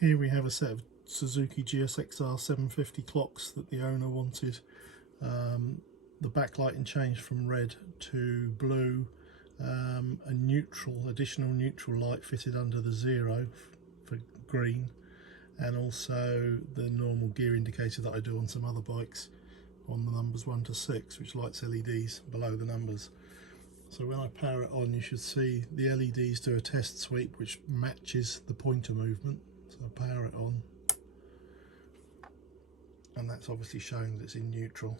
Here we have a set of Suzuki GSXR750 clocks that the owner wanted. The backlighting changed from red to blue, a additional neutral light fitted under the 0 for green, and also the normal gear indicator that I do on some other bikes on the numbers 1 to 6, which lights LEDs below the numbers. So when I power it on, you should see the LEDs do a test sweep which matches the pointer movement. So I power it on, and that's obviously showing that it's in neutral.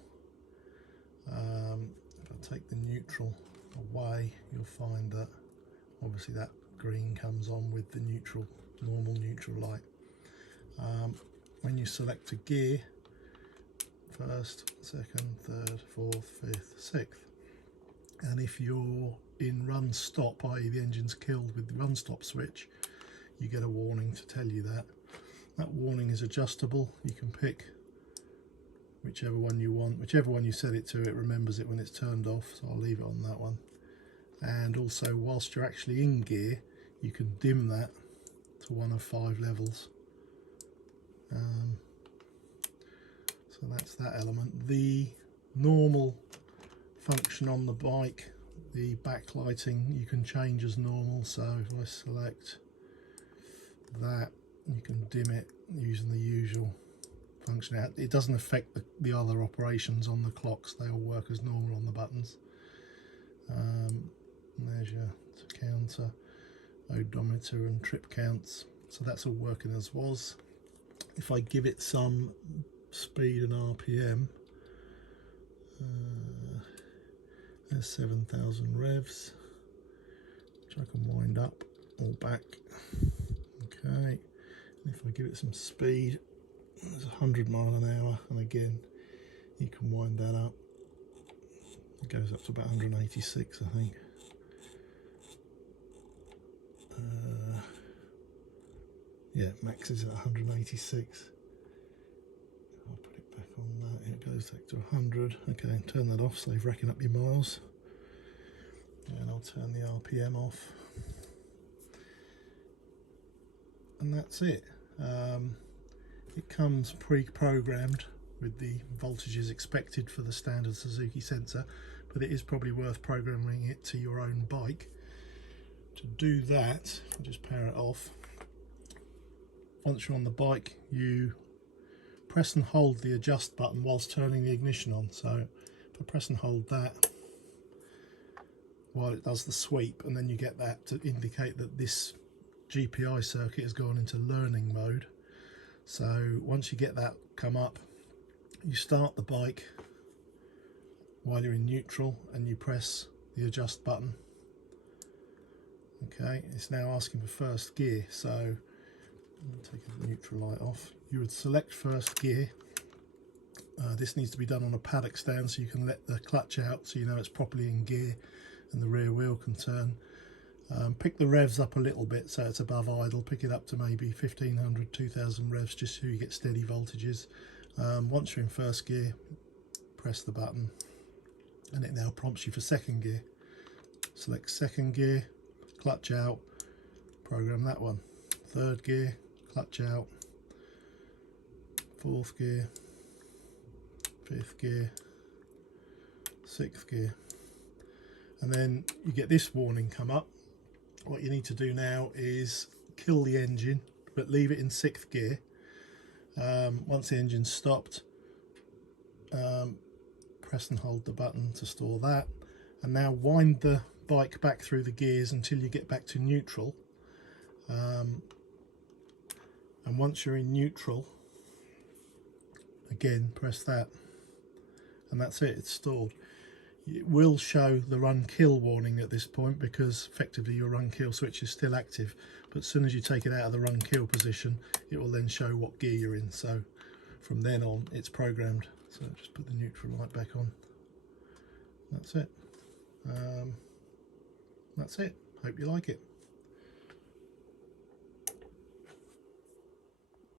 If I take the neutral away, you'll find that obviously that green comes on with the normal neutral light. When you select a gear, first, second, third, fourth, fifth, sixth, and if you're in run stop, i.e. the engine's killed with the run stop switch, you get a warning to tell you that. That warning is adjustable. You can pick whichever one you want. Whichever one you set it to, it remembers it when it's turned off, so I'll leave it on that one. And also, whilst you're actually in gear, you can dim that to one of 5 levels. So that's that element. The normal function on the bike, the backlighting, you can change as normal. So if I select that, you can dim it using the usual function. It doesn't affect the other operations on the clocks, they all work as normal on the buttons. There's your counter, odometer and trip counts, so that's all working as was. If I give it some speed and RPM, there's 7,000 revs, which I can wind up or back. Okay, and if I give it some speed, there's 100 miles an hour, and again you can wind that up. It goes up to about 186, I think. Yeah, max is at 186. I'll put it back on that. It goes back to 100. Okay, turn that off, save racking up your miles. And I'll turn the RPM off. And that's it. It comes pre-programmed with the voltages expected for the standard Suzuki sensor, but it is probably worth programming it to your own bike. To do that, I'll just power it off. Once you're on the bike, you press and hold the adjust button whilst turning the ignition on. So if I press and hold that while it does the sweep, and then you get that to indicate that this GPi circuit has gone into learning mode. So once you get that come up, you start the bike while you're in neutral and you press the adjust button. Okay, it's now asking for first gear, so I'm taking the neutral light off. You would select first gear. This needs to be done on a paddock stand so you can let the clutch out so you know it's properly in gear and the rear wheel can turn. Pick the revs up a little bit so it's above idle. Pick it up to maybe 1500, 2000 revs just so you get steady voltages. Once you're in first gear, press the button and it now prompts you for second gear. Select second gear, clutch out, program that one. Third gear, clutch out. Fourth gear, fifth gear, sixth gear. And then you get this warning come up. What you need to do now is kill the engine, but leave it in 6th gear. Once the engine's stopped, press and hold the button to store that. And now wind the bike back through the gears until you get back to neutral. And once you're in neutral, again press that, and that's it, it's stored. It will show the run kill warning at this point because effectively your run kill switch is still active, but as soon as you take it out of the run kill position, it will then show what gear you're in. So from then on it's programmed. So just put the neutral light back on. That's it. Hope you like it.